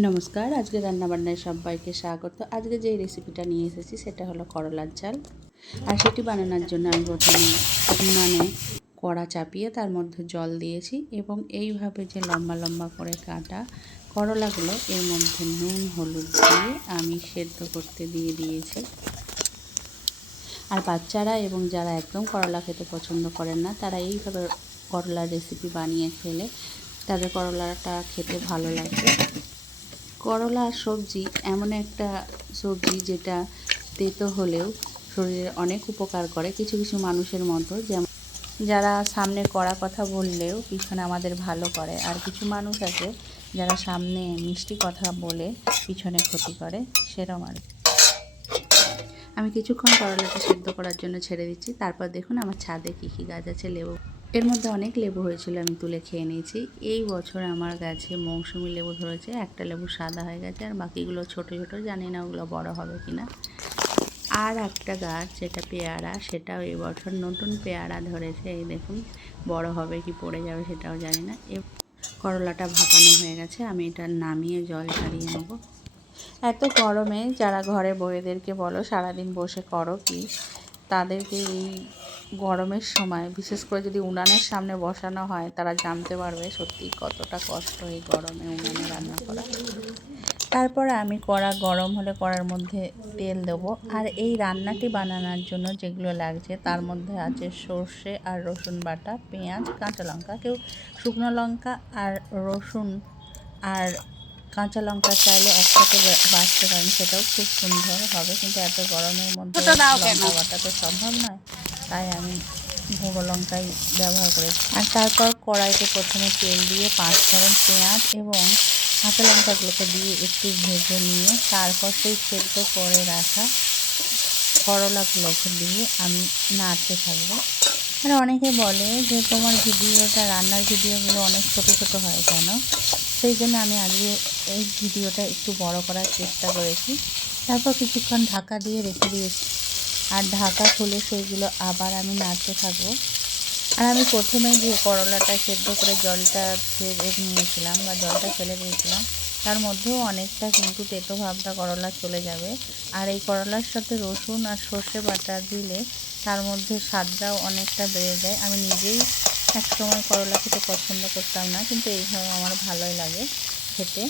নমস্কার, আজকে রান্নাবান্নায় সবাইকে স্বাগত। আজকে যে রেসিপিটা নিয়ে এসেছি সেটা হলো করলার চাল। আর সেটি বানানোর জন্য আমি প্রথমে উনানে কড়া চাপিয়ে তার মধ্যে জল দিয়েছি এবং এইভাবে যে লম্বা লম্বা করে কাটা করলাগুলো এর মধ্যে নুন হলুদ দিয়ে আমি সেদ্ধ করতে দিয়ে দিয়েছি। আর বাচ্চারা এবং যারা একদম করলা খেতে পছন্দ করেন না তারা এইভাবে করলার রেসিপি বানিয়ে খেলে তাদের করলাটা খেতে ভালো লাগবে। করলা সবজি এমন একটা সবজি যেটা তেতো হলেও শরীরে অনেক উপকার করে কিছু কিছু মানুষের মতো, যেমন যারা সামনে কড়া কথা বললেও পিছনে আমাদের ভালো করে, আর কিছু মানুষ আছে যারা সামনে মিষ্টি কথা বলে পিছনে ক্ষতি করে, সেরকম আর। আমি কিছুক্ষণ করলাটা সেদ্ধ করার জন্য ছেড়ে দিচ্ছি। তারপর দেখুন আমার ছাদে কী কী গাছ আছে। লেবু, এর মধ্যে অনেক লেবু হয়েছিল, আমি তুলে খেয়ে নিয়েছি। এই বছর আমার গাছে মৌসুমি লেবু ধরেছে, একটা লেবু সাদা হয়ে গেছে আর বাকিগুলো ছোট ছোট, জানি না ওগুলো বড় হবে কিনা। আর একটা গাছ যেটা পেয়ারা, সেটাও এই বছর নতুন পেয়ারা ধরেছে। এই দেখুন, বড় হবে কি পড়ে যাবে সেটাও জানি না। করলাটা ভাপানো হয়ে গেছে, আমি এটা নামিয়ে জল ঝরিয়ে নেব। এত গরমে যারা ঘরে বউদেরকে বলো সারাদিন বসে করো কি, তাদেরকে এই গরমের সময় বিশেষ করে যদি উনানের সামনে বসানো হয় তারা জানতে পারবে সত্যি কতটা কষ্ট এই গরমে উনানে রান্না করা। তারপর আমি কড়া গরম হলে কড়ার মধ্যে তেল দেবো। আর এই রান্নাটি বানানোর জন্য যেগুলো লাগছে তার মধ্যে আছে সর্ষে আর রসুন বাটা, পেঁয়াজ, কাঁচা লঙ্কা, কেউ শুকনো লঙ্কা আর রসুন আর কাঁচা লঙ্কা চাইলে একসাথে বাটতে পারেন, সেটাও খুব সুন্দর হবে, কিন্তু এত গরমের মধ্যে লঙ্কা বাটা তো সম্ভব নয়, তাই আমি গুঁড়ো লঙ্কাই ব্যবহার করেছি। আর তারপর কড়াইতে প্রথমে তেল দিয়ে পাঁচফোড়ন, পেঁয়াজ এবং কাঁচা লঙ্কাগুলোকে দিয়ে একটু ভেজে নিয়ে তারপর সেই সেদ্ধ করে রাখা করলাগুলোকে দিয়ে আমি নাড়তে থাকবো। আর অনেকে বলে যে তোমার ভিডিওটা, রান্নার ভিডিওগুলো অনেক ছোট ছোট হয় কেন, সেই জন্য আমি আজকে এই ভিডিওটা একটু বড় করার চেষ্টা করেছি। তারপর কিছুক্ষণ ঢাকা দিয়ে রেখে দিয়েছি, আর ঢাকা খুলে সেইগুলো আবার আমি নাড়তে থাকবো। আর আমি প্রথমে যে করলাটা সেদ্ধ করে জলটা ফেলে নিয়েছিলাম বা জলটা ফেলে দিয়েছিলাম, তার মধ্যেও অনেকটা কিন্তু তেতো ভাবটা করলা চলে যাবে। আর এই করলার সাথে রসুন আর সর্ষে বাটা দিলে তার মধ্যে স্বাদটাও অনেকটা বেড়ে যায়। আমি নিজেই একসময় করলা খেতে পছন্দ করতাম না, কিন্তু এইভাবে আমার ভালোই লাগে খেতে।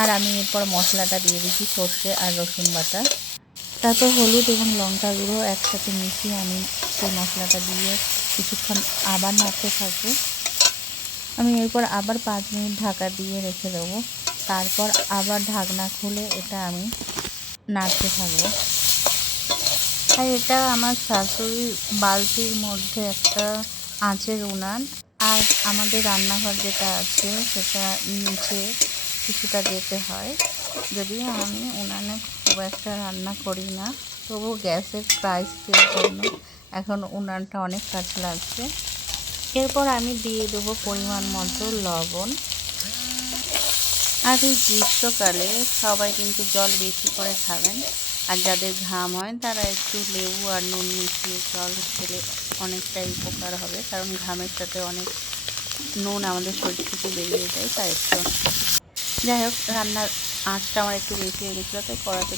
আর আমি এরপর মশলাটা দিয়ে দিচ্ছি, সর্ষে আর রসুন বাটা। তারপর হলুদ এবং লঙ্কা গুঁড়ো একসাথে মিশিয়ে আমি সেই মশলাটা দিয়ে কিছুক্ষণ আবার নাড়তে থাকবো। আমি এরপর আবার 5 মিনিট ঢাকা দিয়ে রেখে দেবো। তারপর আবার ঢাকনা খুলে এটা আমি নাড়তে থাকবো। আর এটা আমার শাশুড়ির বালতির মধ্যে একটা আঁচের উনান, আর আমাদের রান্নাঘর যেটা আছে সেটা নিচে কিছুটা যেতে হয়। যদিও আমি উনানে খুব একটা রান্না করি না, তবু গ্যাসের প্রাইসের জন্য এখন উনানটা অনেক কাছে লাগছে। এরপর আমি দিয়ে দেবো পরিমাণ মতো লবণ। আর এই গ্রীষ্মকালে সবাই কিন্তু জল বেশি করে খাবেন, আর যাদের ঘাম হয় তারা একটু লেবু আর নুন মিশিয়ে জল খেলে অনেকটাই উপকার হবে, কারণ ঘামের সাথে অনেক নুন আমাদের শরীর থেকে বেরিয়ে যায়। তাই একটু, যাই হোক, রান্নার আঁচটা আমার একটু বেশি হয়ে গেছিলো, তাই কড়াতে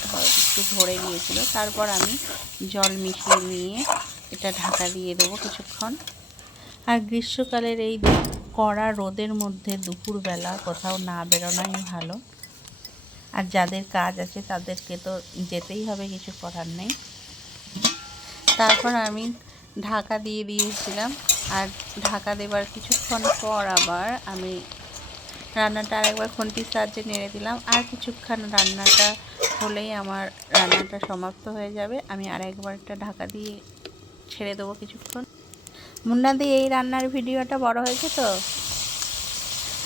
একটু ধরে গিয়েছিলো। তারপর আমি জল মিশিয়ে নিয়ে এটা ঢাকা দিয়ে দেবো কিছুক্ষণ। আর গ্রীষ্মকালের এই কড়া রোদের মধ্যে দুপুরবেলা কোথাও না বেরোনোই ভালো। আর যাদের কাজ আছে তাদেরকে তো যেতেই হবে, কিছু করার নেই। তারপর আমি ঢাকা দিয়ে দিয়েছিলাম, আর ঢাকা দেবার কিছুক্ষণ পর আবার আমি রান্নাটা আরেকবার খুন্তির সাহায্যে নেড়ে দিলাম। আর কিছুক্ষণ রান্নাটা হলেই আমার রান্নাটা সমাপ্ত হয়ে যাবে। আমি আরেকবার একটা ঢাকা দিয়ে ছেড়ে দেবো কিছুক্ষণ। মুন্নাদি, এই রান্নার ভিডিওটা বড় হয়েছে তো,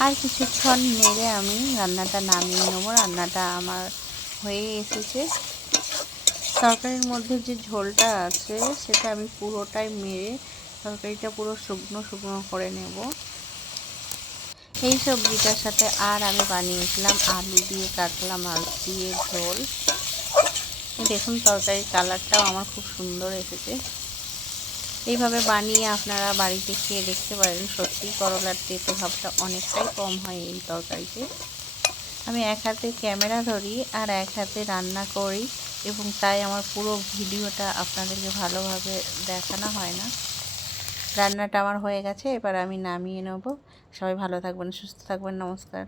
আর কিছুক্ষণ নেড়ে আমি রান্নাটা নামিয়ে নেবো। রান্নাটা আমার হয়ে এসেছে। তরকারির মধ্যে যে ঝোলটা আছে সেটা আমি পুরোটাই মেরে তরকারিটা পুরো শুকনো শুকনো করে নেব। এই সবজিটার সাথে আর আমি বানিয়েছিলাম আলু দিয়ে কাতলা মাছ দিয়ে ঝোল। দেখুন তরকারির কালারটাও আমার খুব সুন্দর এসেছে। এইভাবে বানিয়ে আপনারা বাড়িতে খেয়ে দেখতে পারেন, সত্যি করলার তেতো ভাবটা অনেকটাই কম হয় এই তরকারিতে। আমি এক হাতে ক্যামেরা ধরি আর এক হাতে রান্না করি, এবং তাই আমার পুরো ভিডিওটা আপনাদেরকে ভালোভাবে দেখানো হয় না। রান্নাটা আমার হয়ে গেছে, এবার আমি নামিয়ে নেব। সবাই ভালো থাকবেন, সুস্থ থাকবেন, নমস্কার।